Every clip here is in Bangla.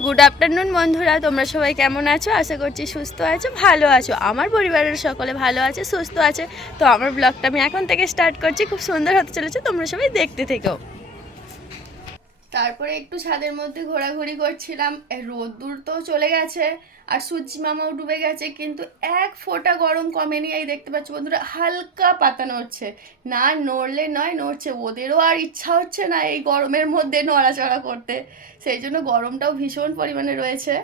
গুড আফটারনুন বন্ধুরা। তোমরা সবাই কেমন আছো? আশা করছি সুস্থ আছো, ভালো আছো। আমার পরিবারের সকলে ভালো আছে, সুস্থ আছে। তো আমার ব্লগটা আমি এখন থেকে স্টার্ট করছি। খুব সুন্দর হতে চলেছে। তোমরা সবাই দেখতে থেকো। তারপরে একটু ছাদের মধ্যে ঘোরাঘুরি করছিলাম রোদ্দুর তো চলে গেছে, আর সূর্যি মামাও ডুবে গেছে, কিন্তু এক ফোঁটা গরম কমেনি এই দেখতে পাচ্ছি বন্ধুরা, হালকা পাতা নড়ছে। না নড়লে নয়, নড়ছে, ওদেরও আর ইচ্ছা হচ্ছে না এই গরমের মধ্যে নড়াচড়া করতে। সেই জন্য গরমটাও ভীষণ পরিমাণে রয়েছে।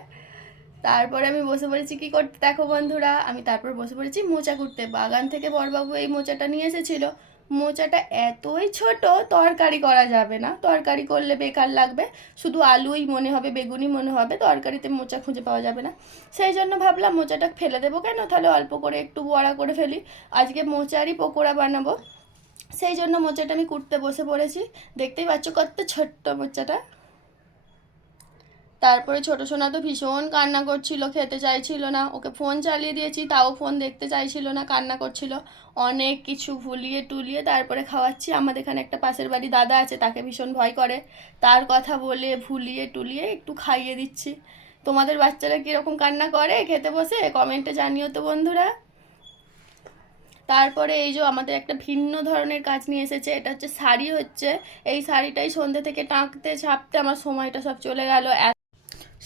তারপরে আমি বসে পড়েছি, কি করতে? দেখো বন্ধুরা, আমি তারপর বসে পড়েছি মোচা করতে। বাগান থেকে বড়বাবু এই মোচাটা নিয়ে এসেছিল। মোচাটা এতই ছোট, তরকারি করা যাবে না। তরকারি করলে বেকার লাগবে। শুধু আলুই মনে হবে, বেগুনই মনে হবে, তরকারিতে মোচা খুঁজে পাওয়া যাবে না। সেই জন্য ভাবলাম মোচাটা ফেলে দেবো কেন? তাহলে অল্প করে একটু বড়া করে ফেলি। আজকে মোচারই পকোড়া বানাবো। সেই জন্য মোচাটা আমি কুটতে বসে পড়েছি। দেখতেই পাচ্ছ কত ছোট্ট মোচাটা। তারপরে ছোট সোনা তো ভীষণ কান্না করছিল, খেতে চাইছিল না। ওকে ফোন চালিয়ে দিয়েছি, তাও ফোন দেখতে চাইছিল না, কান্না করছিল। অনেক কিছু ভুলিয়ে টুলিয়ে তারপরে খাওয়াচ্ছি। আমাদের এখানে একটা পাশের বাড়ি দাদা আছে, তাকে ভীষণ ভয় করে। তার কথা বলে ভুলিয়ে টুলিয়ে একটু খাইয়ে দিচ্ছি। তোমাদের বাচ্চারা কীরকম কান্না করে? খেতে বসে? কমেন্টে জানিও তো বন্ধুরা। তারপরে এই যে আমাদের একটা ভিন্ন ধরনের কাজ নিয়ে এসেছে, এটা হচ্ছে শাড়ি হচ্ছে। এই শাড়িটাই সন্ধ্যে থেকে টাঁকতে ছাপতে আমার সময়টা সব চলে গেল।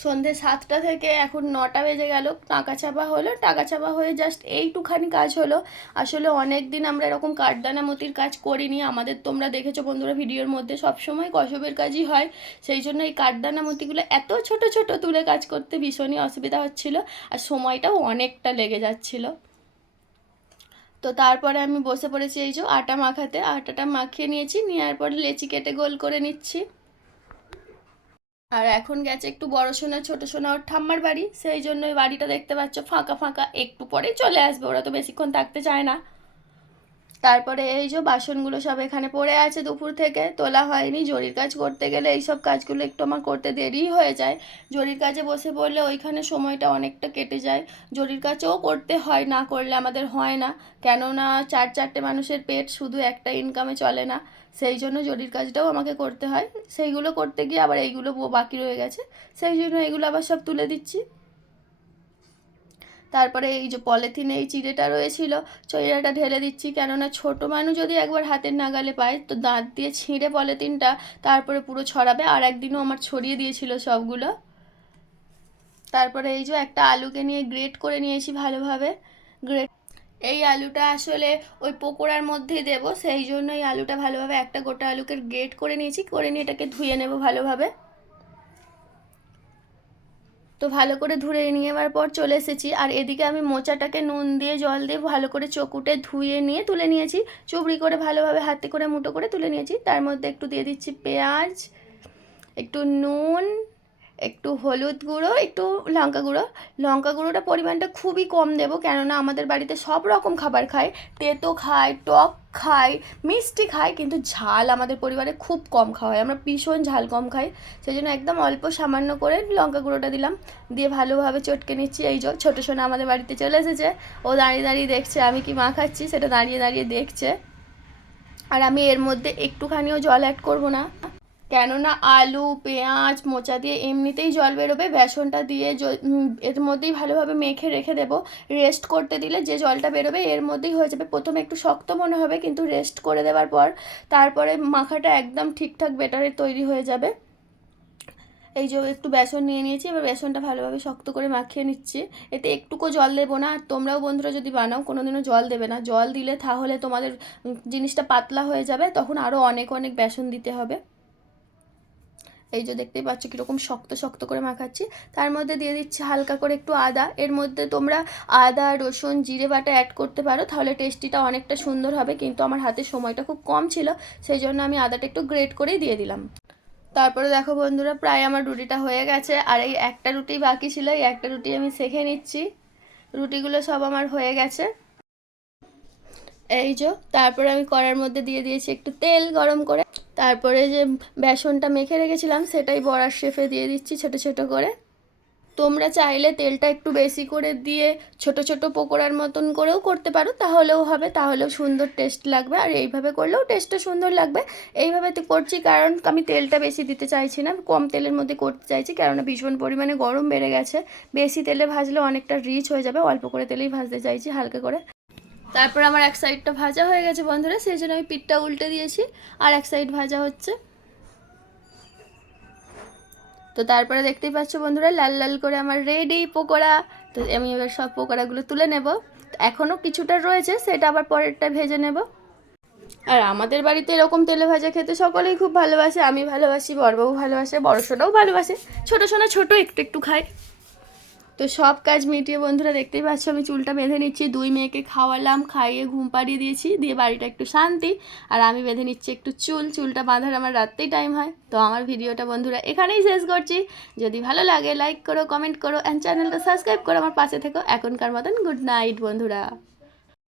সন্ধে সাতটা থেকে এখন নটা বেজে গেল, টাকা চাপা হলো, টাকা চাপা হয়ে জাস্ট এইটুখানি কাজ হলো। আসলে অনেক দিন আমরা এরকম কাঠদানা মতির কাজ করিনি, আমাদের তোমরা দেখেছ বন্ধুরা ভিডিওর মধ্যে সবসময় কসবের কাজই হয়, সেই জন্য এই কাঠদানা মতিগুলো এত ছোট ছোট তুলে কাজ করতে ভীষণই অসুবিধা হচ্ছিল আর সময়টাও অনেকটা লেগে যাচ্ছিল। তো তারপরে আমি বসে পড়েছি এই যে আটা মাখাতে, আটাটা মাখিয়ে নিয়েছি, নেওয়ার পরে লেচি কেটে গোল করে নিচ্ছি। আর এখন গেছে একটু বড় সোনা, ছোট সোনা ওর ঠাম্মার বাড়ি। সেই জন্য ওই বাড়িটা দেখতে পাচ্ছ ফাঁকা ফাঁকা, একটু পরে চলে আসবে। ওরা তো বেশিক্ষণ থাকতে চায় না। তারপরে এই যে বাসনগুলো সব এখানে পড়ে আছে দুপুর থেকে, তোলা হয়নি। জরির কাজ করতে গেলে এই সব কাজগুলো একটু আমার করতে দেরি হয়ে যায়। জরির কাজে বসে পড়লে ওইখানে সময়টা অনেকটা কেটে যায়। জরির কাজও করতে হয়, না করলে আমাদের হয় না। কেননা চার চারটে মানুষের পেট শুধু একটা ইনকামে চলে না। সেই জন্য জরির কাজটাও আমাকে করতে হয়। সেইগুলো করতে গিয়ে আবার এইগুলো বাকি রয়ে গেছে। সেই জন্য এগুলো আবার সব তুলে দিচ্ছি। তারপরে এই যে পলিথিনে এই চিড়েটা রয়েছিল চিড়েটা ঢেলে দিচ্ছি। কেননা ছোট মানুষ যদি একবার হাতের নাগালে পায়, তো দাঁত দিয়ে ছিঁড়ে পলিথিনটা তারপরে পুরো ছড়াবে। আর একদিনও আমার ছড়িয়ে দিয়েছিল সবগুলো। তারপরে এই যে একটা আলুকে নিয়ে গ্রেট করে নিয়েছি ভালোভাবে। গ্রেট। এই আলুটা আসলে ওই পকোড়ার মধ্যেই দেবো, সেই জন্য এই আলুটা ভালোভাবে একটা গোটা আলুকে গ্রেট করে নিয়েছি। করে নিয়ে এটাকে ধুয়ে নেব ভালোভাবে। তো ভালো করে ধুয়ে নিয়ে যাওয়ার পর চলে এসেছি। আর এদিকে আমি মোচাটাকে নুন দিয়ে, জল দিয়ে ভালো করে চকুটে ধুয়ে নিয়ে তুলে নিয়েছি। চুবড়ি করে ভালোভাবে হাতে করে মুটো করে তুলে নিয়েছি। তার মধ্যে একটু দিয়ে দিচ্ছি পেঁয়াজ, একটু নুন একটু হলুদ গুঁড়ো, একটু লঙ্কা গুঁড়ো। লঙ্কা গুঁড়োটা পরিমাণটা খুবই কম দেবো, কেননা আমাদের বাড়িতে সব রকম খাবার খায়। তেতো খায়, টক খায়, মিষ্টি খায়, কিন্তু ঝাল আমাদের পরিবারে খুব কম খাওয়া হয়। আমরা ভীষণ ঝাল কম খাই। সেই জন্য একদম অল্প সামান্য করে লঙ্কা গুঁড়োটা দিলাম। দিয়ে ভালোভাবে চটকে নিচ্ছি। এই যে ছোটো সোনা আমাদের বাড়িতে চলে এসেছে। ও দাঁড়িয়ে দাঁড়িয়ে দেখছে, আমি কি মা খাচ্ছি? সেটা দাঁড়িয়ে দাঁড়িয়ে দেখছে। আর আমি এর মধ্যে একটুখানিও জল অ্যাড করব না। কেননা আলু, পেঁয়াজ, মোচা দিয়ে এমনিতেই জল বেরোবে। বেসনটা দিয়ে এর মধ্যেই ভালোভাবে মেখে রেখে দেবো। রেস্ট করতে দিলে যে জলটা বেরোবে, এর মধ্যেই হয়ে যাবে। প্রথমে একটু শক্ত মনে হবে, কিন্তু রেস্ট করে দেওয়ার পর তারপরে মাখাটা একদম ঠিকঠাক বেটারে তৈরি হয়ে যাবে। এই যে একটু বেসন নিয়ে নিয়েছি, এবার বেসনটা ভালোভাবে শক্ত করে মাখিয়ে নিচ্ছি। এতে একটুকু জল দেবো না, আর তোমরাও বন্ধুরা যদি বানাও কোনো দিনও জল দেবে না। জল দিলে তাহলে তোমাদের জিনিসটা পাতলা হয়ে যাবে, তখন আরও অনেক অনেক বেসন দিতে হবে। এই যে দেখতেই পাচ্ছ কীরকম শক্ত শক্ত করে মাখাচ্ছি। তার মধ্যে দিয়ে দিচ্ছি হালকা করে একটু আদা। এর মধ্যে তোমরা আদা, রসুন, জিরে, বাটা অ্যাড করতে পারো, তাহলে টেস্টিটা অনেকটা সুন্দর হবে। কিন্তু আমার হাতে সময়টা খুব কম ছিল, সেই জন্য আমি আদাটা একটু গ্রেট করেই দিয়ে দিলাম। তারপরে দেখো বন্ধুরা, প্রায় আমার রুটিটা হয়ে গেছে। আর এই একটা রুটি বাকি ছিল, এই একটা রুটি আমি সেখে নিচ্ছি। রুটিগুলো সব আমার হয়ে গেছে। এই যে, তারপরে আমি কড়ার মধ্যে দিয়ে দিয়েছি একটু তেল গরম করে। তারপরে যে বেসনটা মেখে রেখেছিলাম, সেটাই বড়ার শেফে দিয়ে দিচ্ছি ছোট ছোট করে। তোমরা চাইলে তেলটা একটু বেশি করে দিয়ে ছোট ছোট পকোড়ার মতন করেও করতে পারো, তাহলেও হবে, তাহলেও সুন্দর টেস্ট লাগবে। আর এইভাবে করলেও টেস্টটা সুন্দর লাগবে। এইভাবে তো করছি, কারণ আমি তেলটা বেশি দিতে চাইছি না, কম তেলের মধ্যে করতে চাইছি, কেননা ভীষণ পরিমাণে গরম বেড়ে গেছে। বেশি তেলে ভাজলে অনেকটা রিচ হয়ে যাবে, অল্প করে তেলেই ভাজতে চাইছি হালকা করে। তারপর আমার এক সাইডটা ভাজা হয়ে গেছে বন্ধুরা, সেই জন্য আমি পিঠটা উল্টে দিয়েছি। আর এক সাইড ভাজা হচ্ছে। তো তারপরে দেখতেই পাচ্ছ বন্ধুরা, লাল লাল করে আমার রেডি পকোড়া। তো আমি এবার সব পকোড়াগুলো তুলে নেব। এখনও কিছুটা রয়েছে, সেটা আবার পরেরটা ভেজে নেব। আর আমাদের বাড়িতে এরকম তেলে ভাজা খেতে সকলেই খুব ভালোবাসে। আমি ভালোবাসি, বড়বাবু ভালোবাসে, বড় সোনাও ভালোবাসে। ছোটো সোনা ছোটো, একটু একটু খায়। তো সব কাজ মিটিয়ে বন্ধুরা দেখতেই পাচ্ছ, আমি চুলটা বেঁধে নিচ্ছি, দুই মেয়েকে খাওয়ালাম, খাইয়ে ঘুম পাড়িয়ে দিয়েছি, দিয়ে বাড়িটা একটু শান্তি, আর আমি বেঁধে নিচ্ছি একটু চুল, চুলটা বাঁধার আমার রাত্রেই টাইম হয়। তো আমার ভিডিওটা বন্ধুরা এখানেই শেষ করছি। যদি ভালো লাগে লাইক করো কমেন্ট করো অ্যান্ড চ্যানেলটা সাবস্ক্রাইব করো, আমার পাশে থেকো। এখনকার মতন গুড নাইট বন্ধুরা।